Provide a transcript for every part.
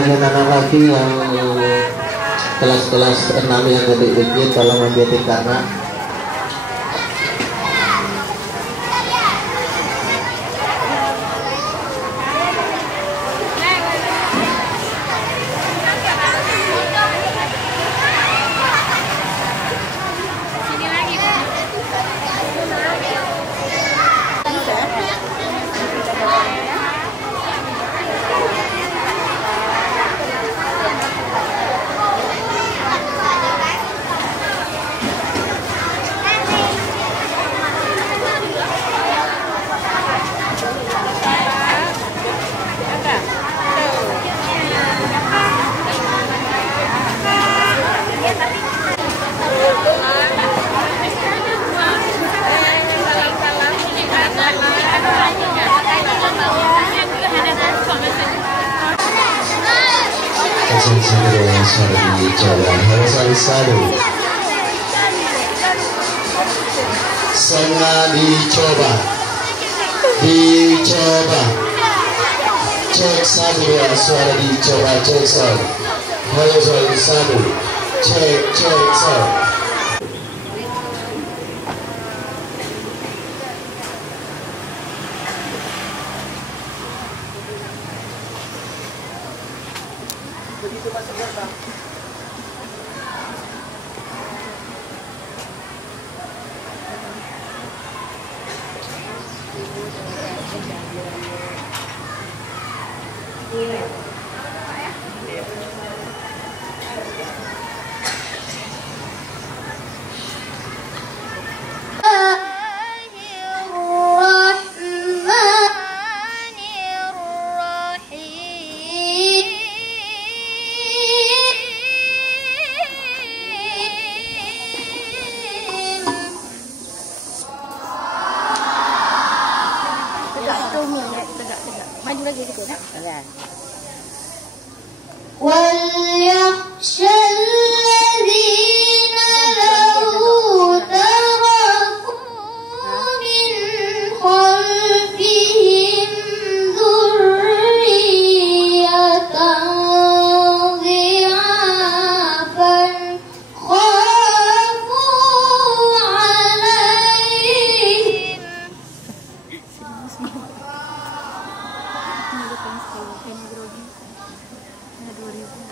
bagian anak lagi yang kelas-kelas 6 yang dikit-dikit tolong membiatin karena suara dicoba harus satu setengah dicoba cek satu ya suara dicoba cek harus satu cek begitu masuk gerbang. Maju lagi gitu kan? Enggak. وَلْيَخْشَ الَّذِينَ لَوْ تَرَكُوا مِنْ خَلْفِهِمْ ذُرِّيَّةً ضِعَافًا خَافُوا عَلَيْهِمْ Ini 2000.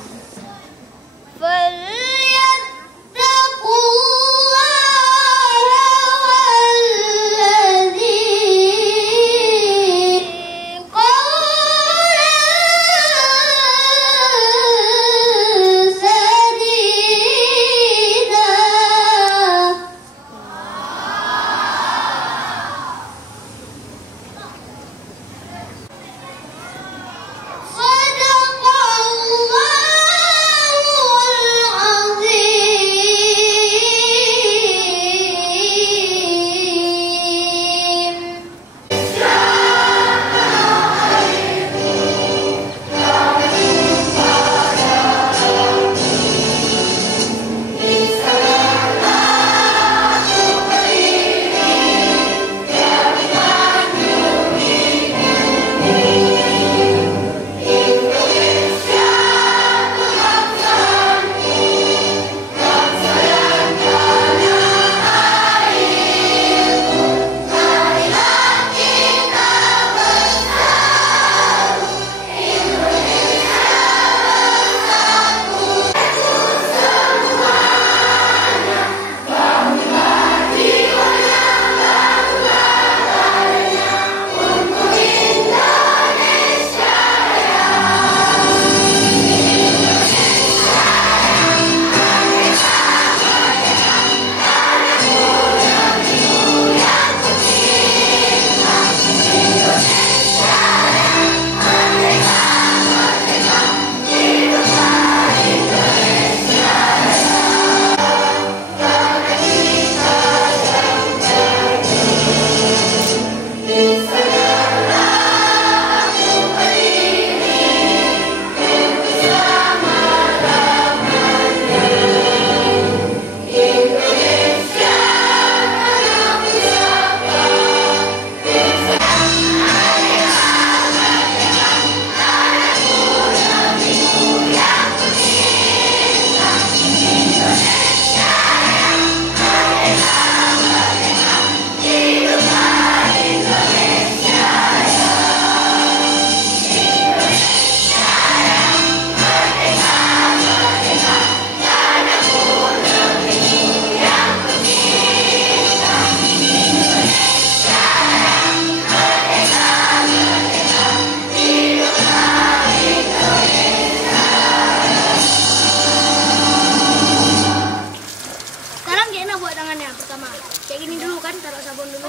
Gimana buat tangannya pertama? Kayak gini dulu kan, taruh sabun dulu.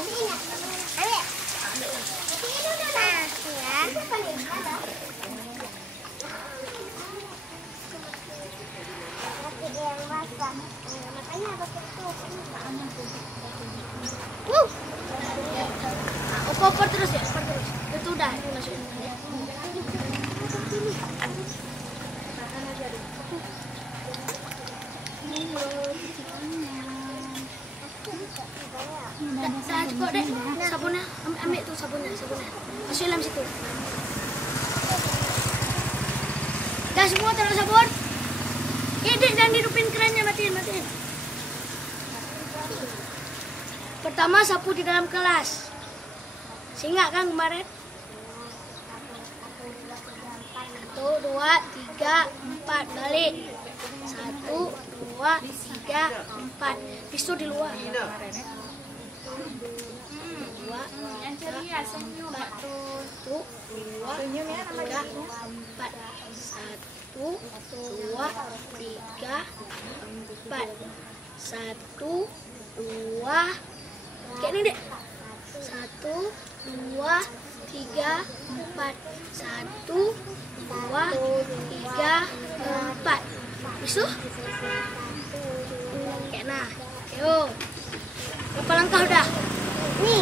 Oper terus ya, oper terus. Itu udah, itu masukin. Dah cukup deh, sabunnya. Ambil tuh sabunnya. Masukin dalam situ. Dah semua taruh sabun. Dek, jangan hidupin kerannya, matiin. Pertama sapu di dalam kelas. Ingat kan kemarin? 1, 2, 3, 4 balik. 1, 2, 3, 4. Pisau di luar. 2, 3, 4. 1, 2, 3, 4. 1, 2, 3, 4. 1, 2. Kayak ini dek. 1, 2, 3, 4. 1, 2, 3, 4. Bisu? Kayak nah. Yuk. Berapa langkah udah? Nih.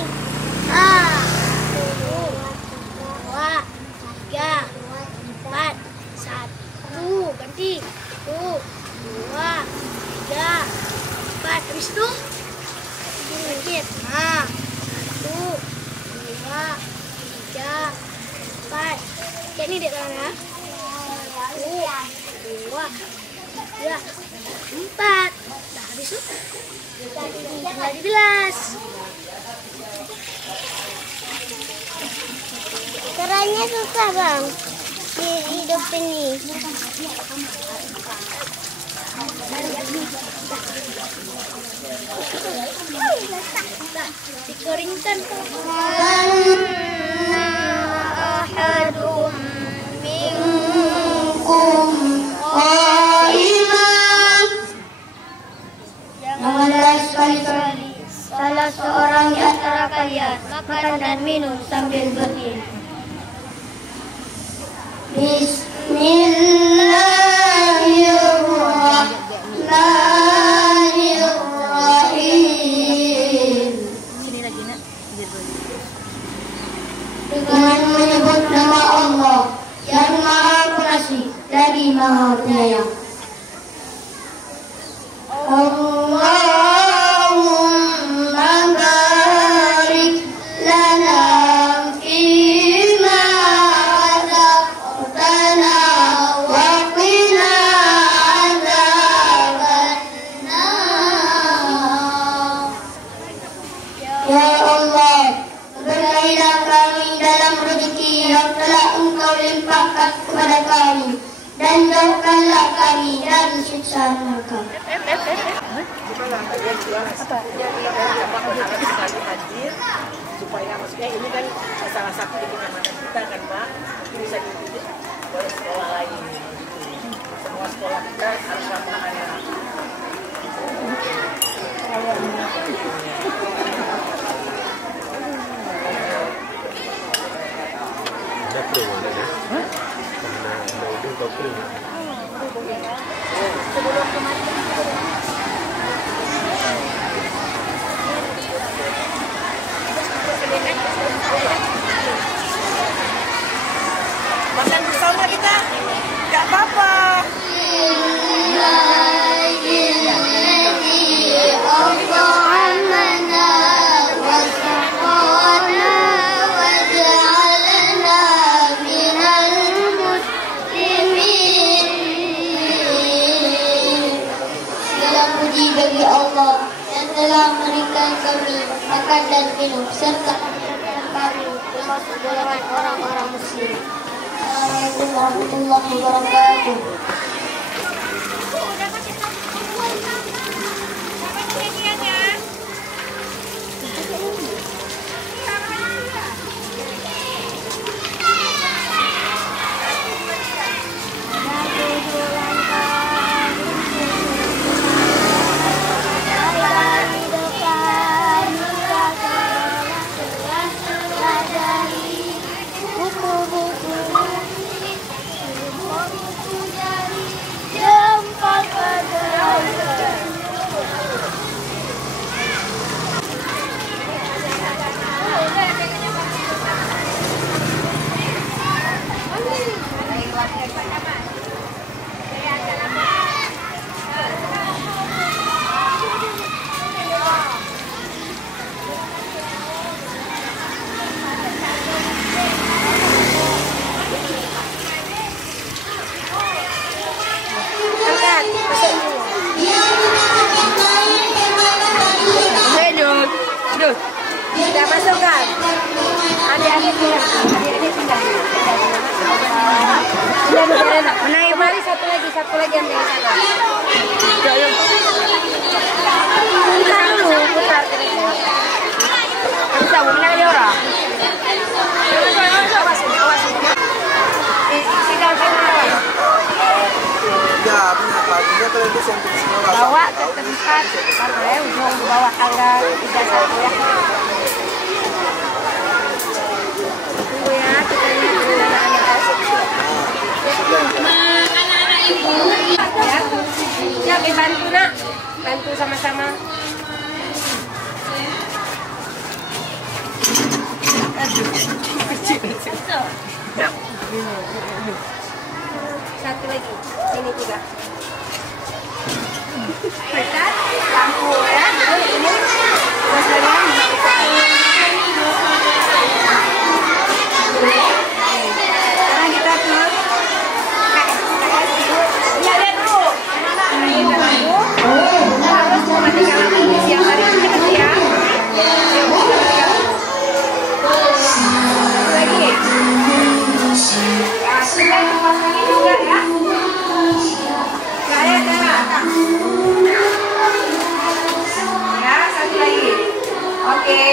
1, 2, 3, 4. 1. Ganti. 1, 2, 3, 4. Habis itu? Sedikit. Nah. 1, 2, 3, 4. Kayak ini dek tangannya. 1, 2, 3, 4. Dah habis itu. Tinggal dibilas. Kerannya susah bang dihidupin nih. Dah dikeringkan. Ahadum minkum qa'iman. Janganlah sekali-kali salah seorang di antara kalian makan dan minum sambil berdiri. Bismillahirrahmanirrahim. Dengan menyebut nama Allah yang Maha Pengasih lagi Maha Penyayang. Allahumma barik lana fima razaqtana wa qina adzabannar. Ya Allah, berkailah kami dalam rezeki yang telah Engkau limpahkan kepada kami, dan jauhkanlah kami dari siksa neraka. Supaya maksudnya ini kan salah satu di kecamatan kita kan Pak, bisa diikuti oleh sekolah lain. Semua sekolah kita harus ramah anak. Dapur ada ya? Ada itu dapur. Sebelum kemarin Makan bersama kita, nggak apa-apa. Bagi Allah yang telah memberikan kami makan dan minum serta kami termasuk golongan orang-orang muslim. Assalamualaikum warahmatullahi wabarakatuh. Bye. masukkan. Adik-adik tinggal. Menang mari satu lagi yang dari sana. Putar dulu, putar. Bisa menang dia orang. Awas. Ya, benar Pak. Dia kalau bisa untuk semua. Bawa ke tempat, baru ujung bawah tangga 31 ya. Tunggu ya, kita lihat dulu anak-anak. Anak-anak ibu. Ya, bantu nak, bantu sama-sama. Satu lagi, ini juga. Pecat, lampu ya. Ini terus lagi. Sekarang kita ke lihat dulu. Harus mematikan lampu siang hari ini ya. Lagi. Kita pasangin juga ya. Ya, satu lagi. Oke.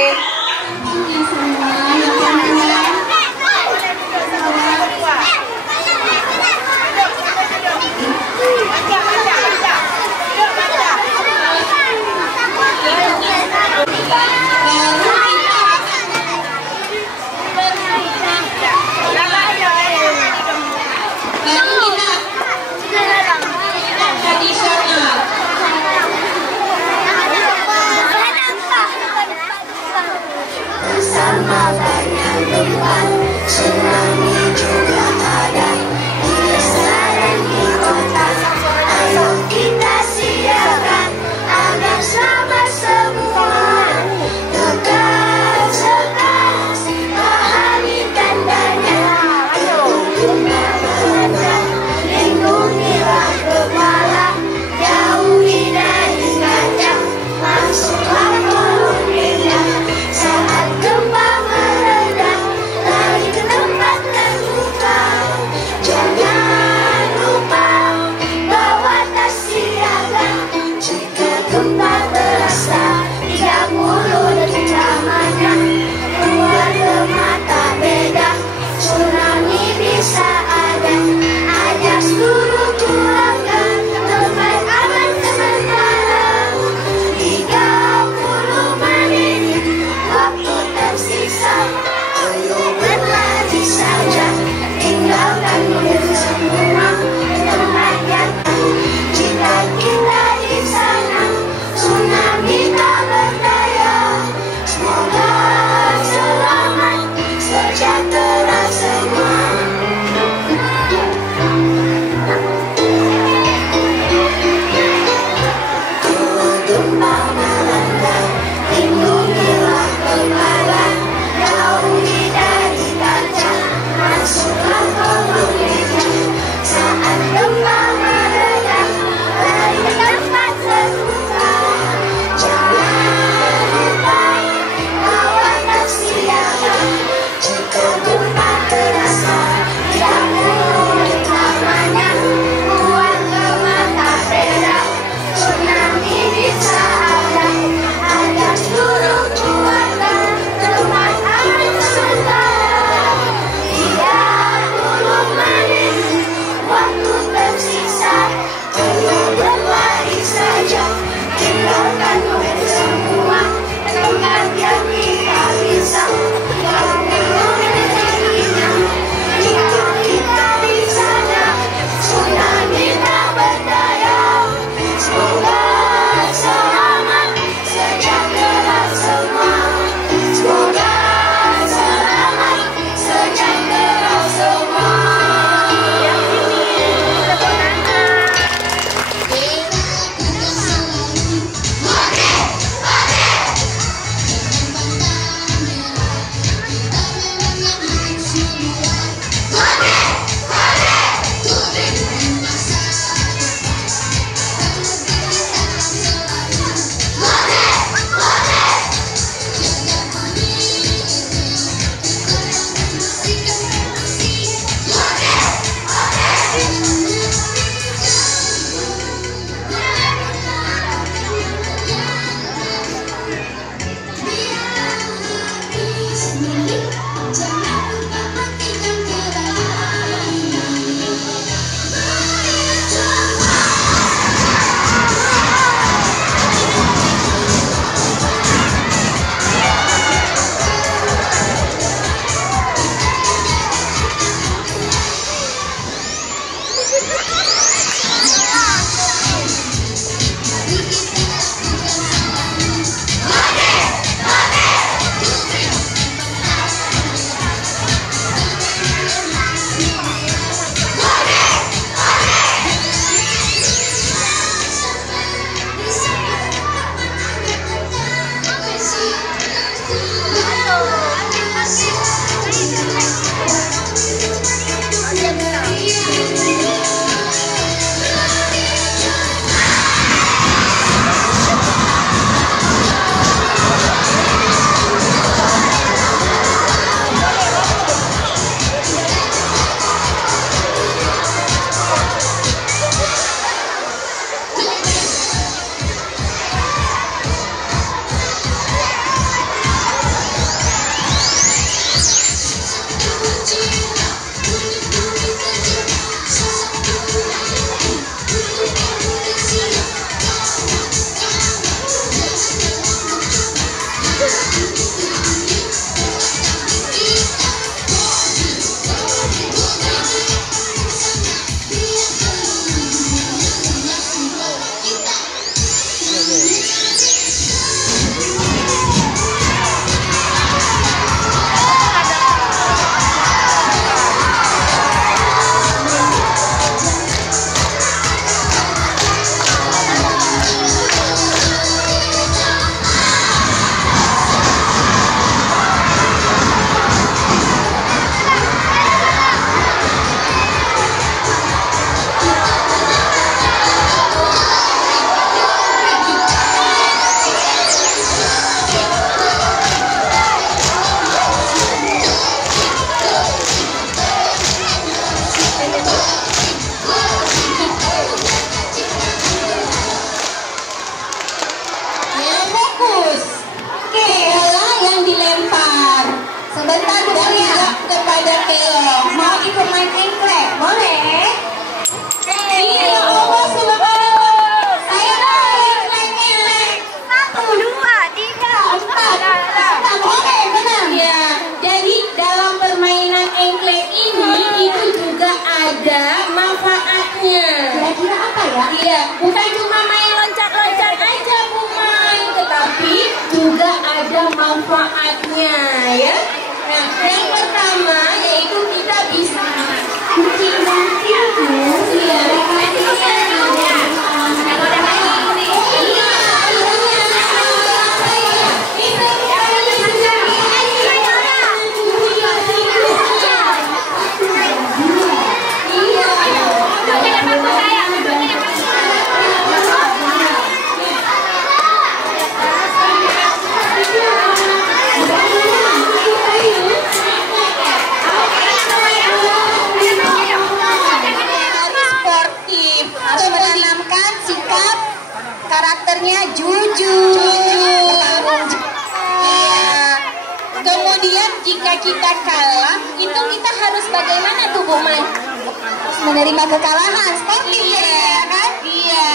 Sama Iya, bukan cuma main loncat-loncat aja Bu Mai, tetapi juga ada manfaatnya ya. Nah, yang pertama yaitu kita bisa kucing-kucing ya, karakternya jujur. Ya. Kemudian jika kita kalah, itu kita harus bagaimana tuh Bu Mai? Menerima kekalahan, sportif ya kan? Iya,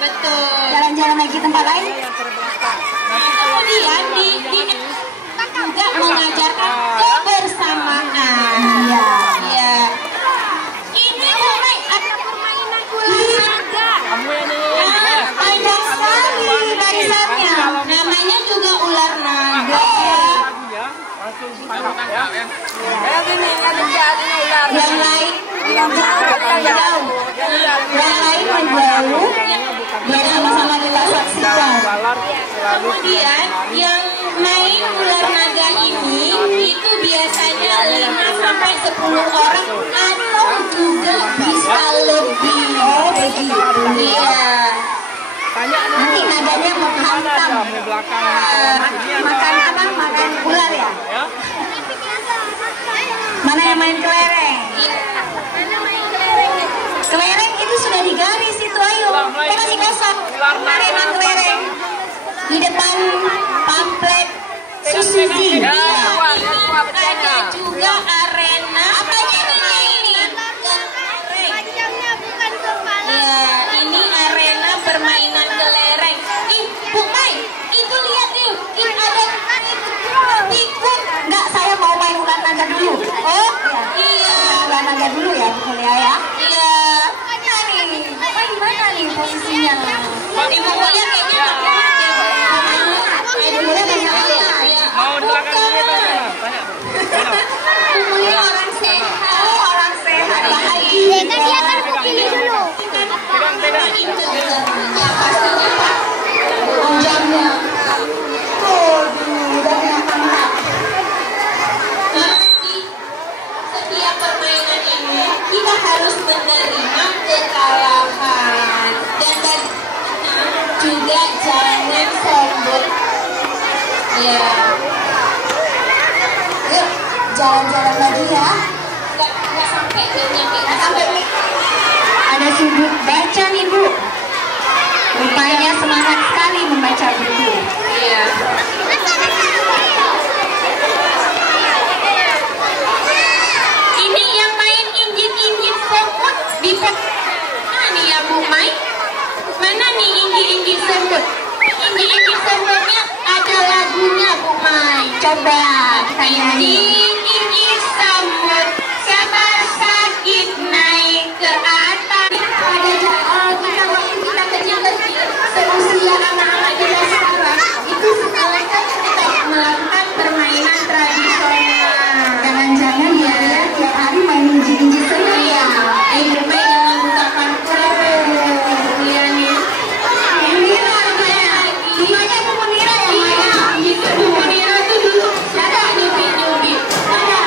betul. Jalan-jalan lagi tempat lain. Kemudian juga mengajarkan kebersamaan. Iya. Iya. Ini Bu Mai ada permainan olahraga. Panjang sekali barisannya. Namanya juga ular naga. Yang lain jauh. Yang lain menjauh. Biar sama-sama kita saksikan. Kemudian yang main ular naga ini itu biasanya 5-10 orang atau juga bisa lebih. Oh begitu. Iya. Nanti naganya menghantam. Makan apa? Makan ular ya? Mana yang main kelereng? Kelereng itu sudah digaris itu, ayo. Kita masih kosong. Arena kelereng di depan pamflet Suzuki. Ada juga arena. Apa ini? Macamnya bukan kepala. Ya, ini arena permainan kelereng. Ih, Bu Mai, itu lihat yuk. Ih, ada pikun. Enggak, saya mau main ular naga dulu. Oh, iya. Ular naga dulu ya, Bu Mulia ya. Iya. Mana nih? Mana nih posisinya? Ibu Mulia kayaknya nggak kuat ya. Ibu Mulia nggak salah ya. Mau di belakang sini tanya. Bu Mulia orang sehat. Oh, orang sehat. Kan dia kan begini dulu. Pegang. Ya pastinya Pak. Jamnya. Nanti setiap permainan ini kita harus menerima kekalahan dan juga jangan sombong. Ya. Yuk jalan-jalan lagi ya. Nggak sampai nyampe. Ada sudut baca nih Bu. Rupanya semangat sekali membaca buku. Iya. Ini yang main injit-injit semut di mana nih ya Bu Mai? Mana nih injit-injit semut? Injit-injit semutnya ada lagunya. coba kayak ini semut siapa sakit naik ke atas. Pada kita waktu kita kecil-kecil seusia anak-anak kita sekarang itu setelah kita melakukan permainan tradisional. Jangan-jangan ya tiap hari main inji-inji sendiri ya. Ibu main dengan buka parkur. Ya nih. Ini namanya Bu Munira ya Maya. Itu Bu Munira itu dulu ada nyubi-nyubi. Ada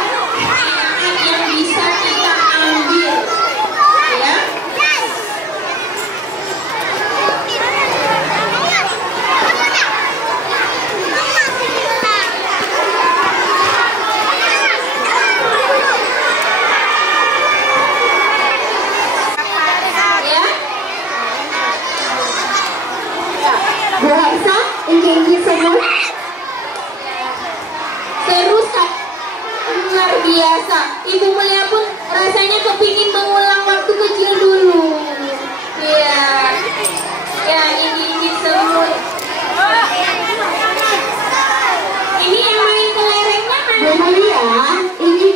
yang bisa kita ambil. Ya. Bu Hafsa, ingin semut serusak luar biasa. Ibu Mulia pun rasanya kepingin mengulang waktu kecil dulu. Ya, ya ini semut. Ini yang main kelerengnya mana? Bu Mulia, ini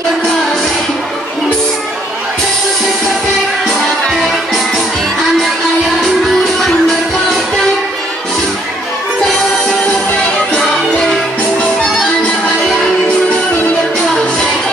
anak ayam burung berkotak. Anak ayam burung berkotak.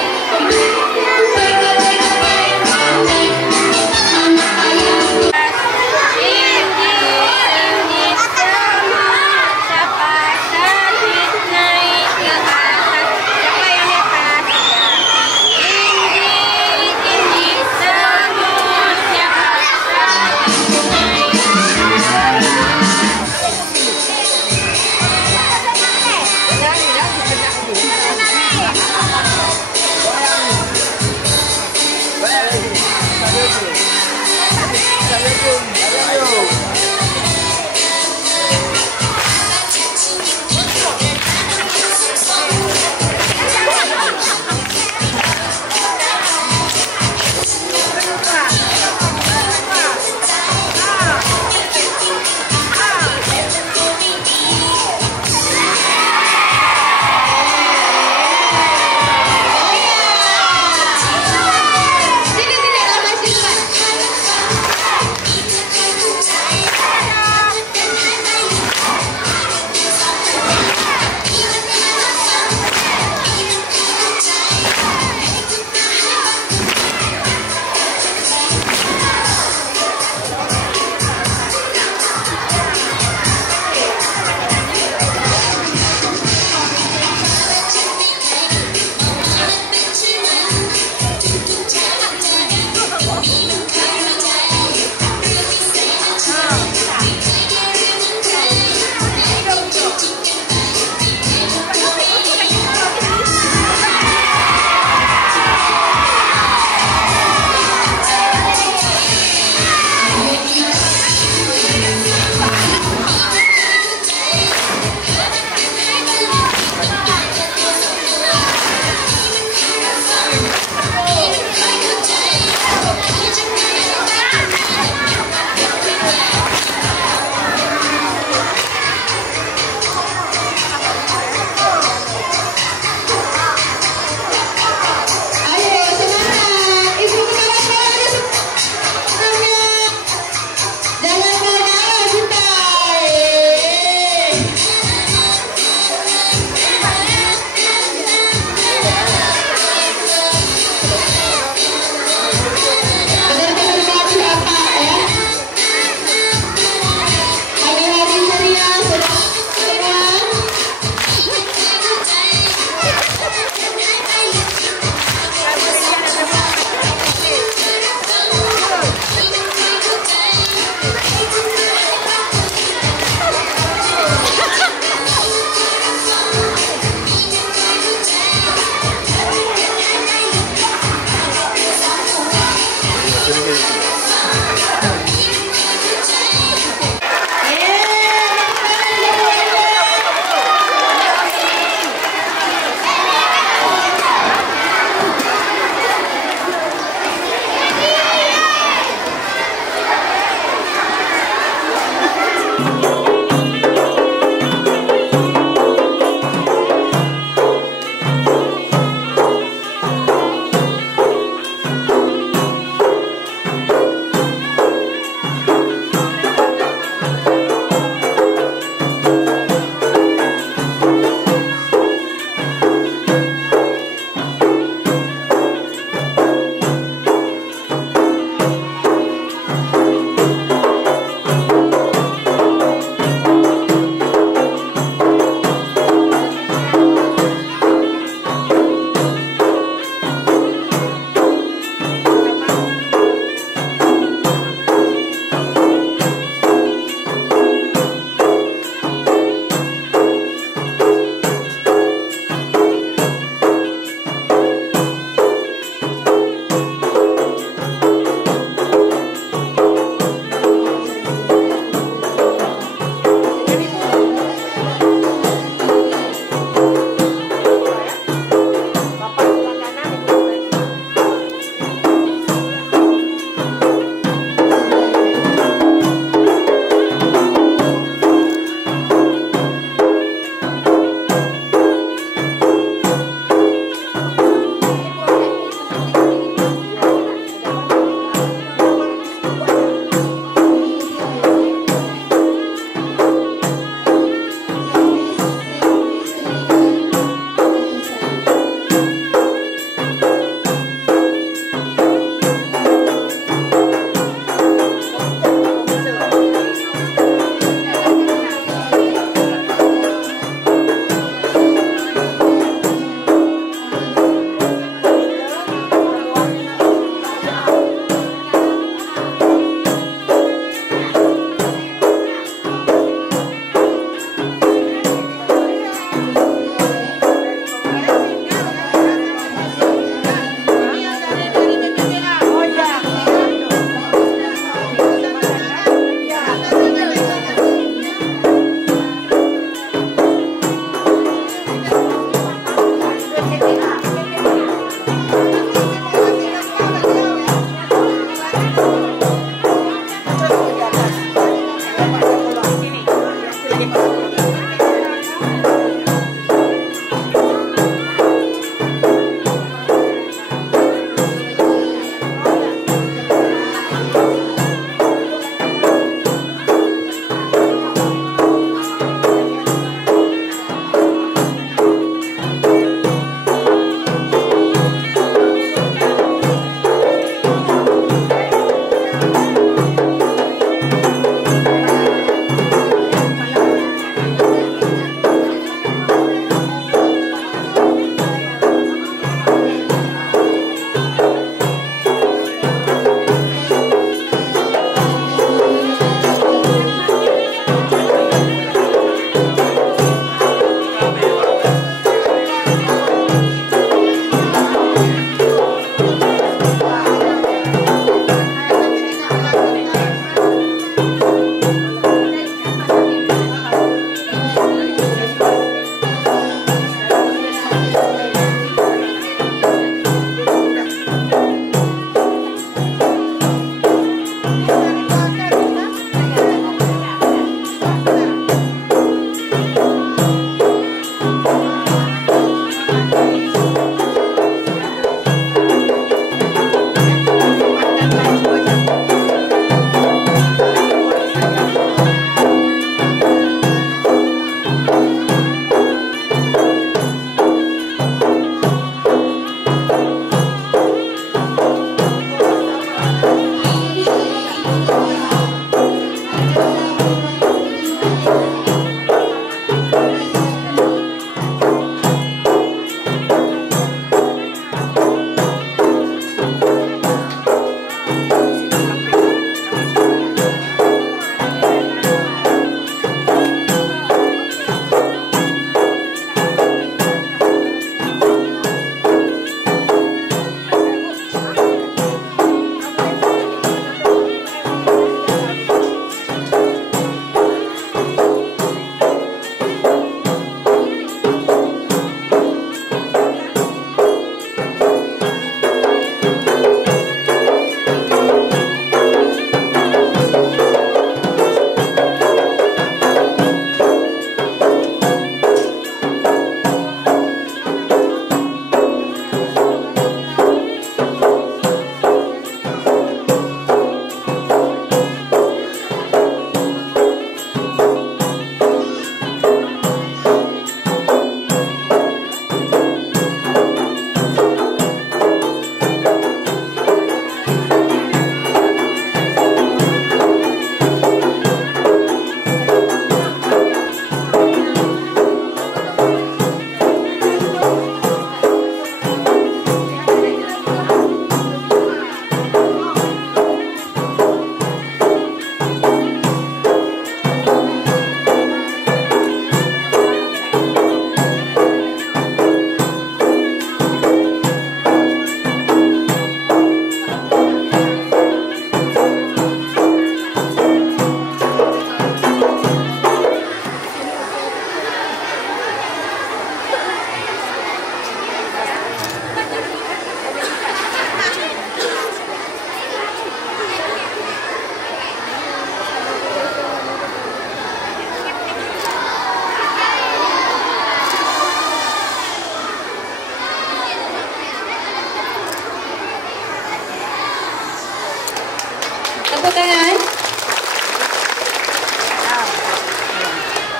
tepuk tangan.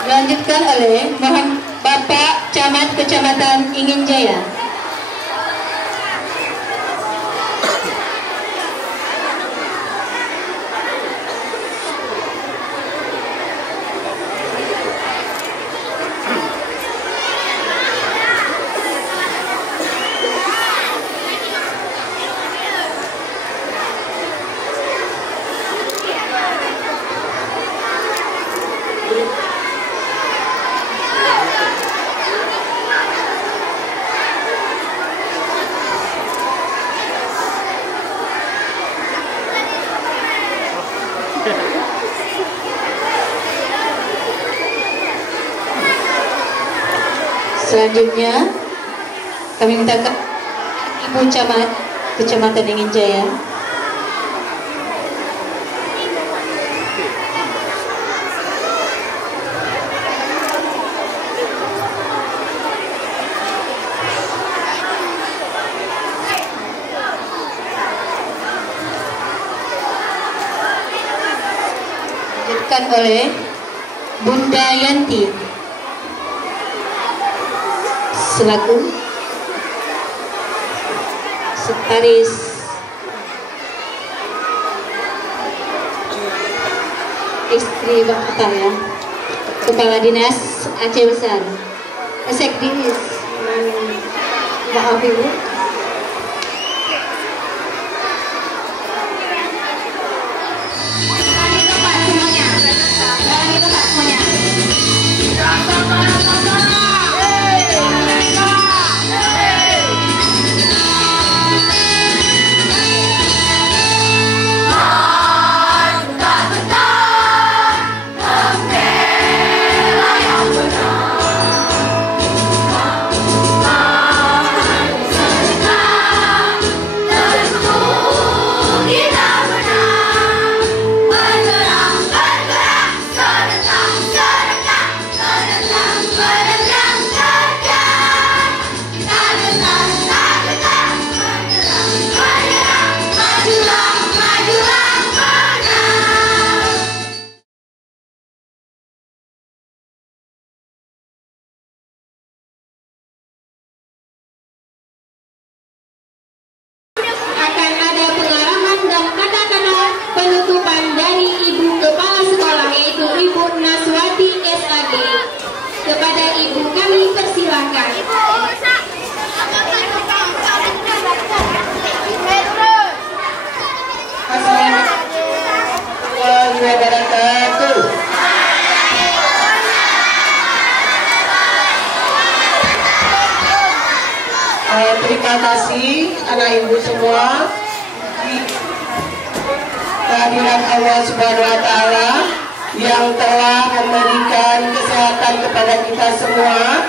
Dilanjutkan oleh Bapak Camat Kecamatan Inginjaya. Selanjutnya kami minta ke Ibu Camat Kecamatan Inginjaya. Dilanjutkan oleh Bunda Yanti selaku Sekretaris Istri Bapak ya, Kepala Dinas Aceh Besar, Sekdis, maaf Ibu. Terima kasih anak ibu semua di kehadiran Allah Subhanahu wa Ta'ala yang telah memberikan kesehatan kepada kita semua.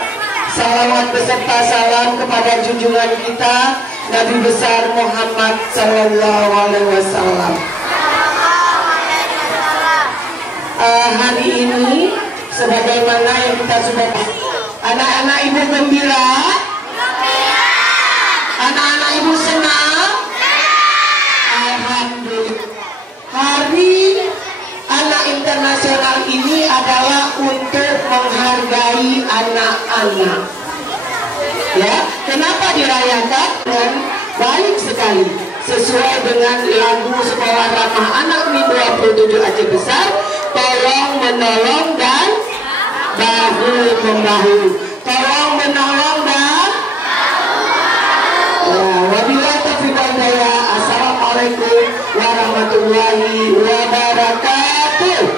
Salawat beserta salam kepada junjungan kita Nabi besar Muhammad Sallallahu Alaihi Wasallam. Hari ini sebagaimana yang kita sudah, anak-anak ibu gembira. Anak-anak ibu senang? Alhamdulillah. Hari Anak Internasional ini adalah untuk menghargai anak-anak. Ya, kenapa dirayakan? Dan baik sekali sesuai dengan lagu Sekolah Ramah Anak Min 27 Aceh Besar, tolong menolong dan bahu membahu. Tolong menolong dan wabillahi taufiq wal hidayah. Assalamualaikum warahmatullahi wabarakatuh.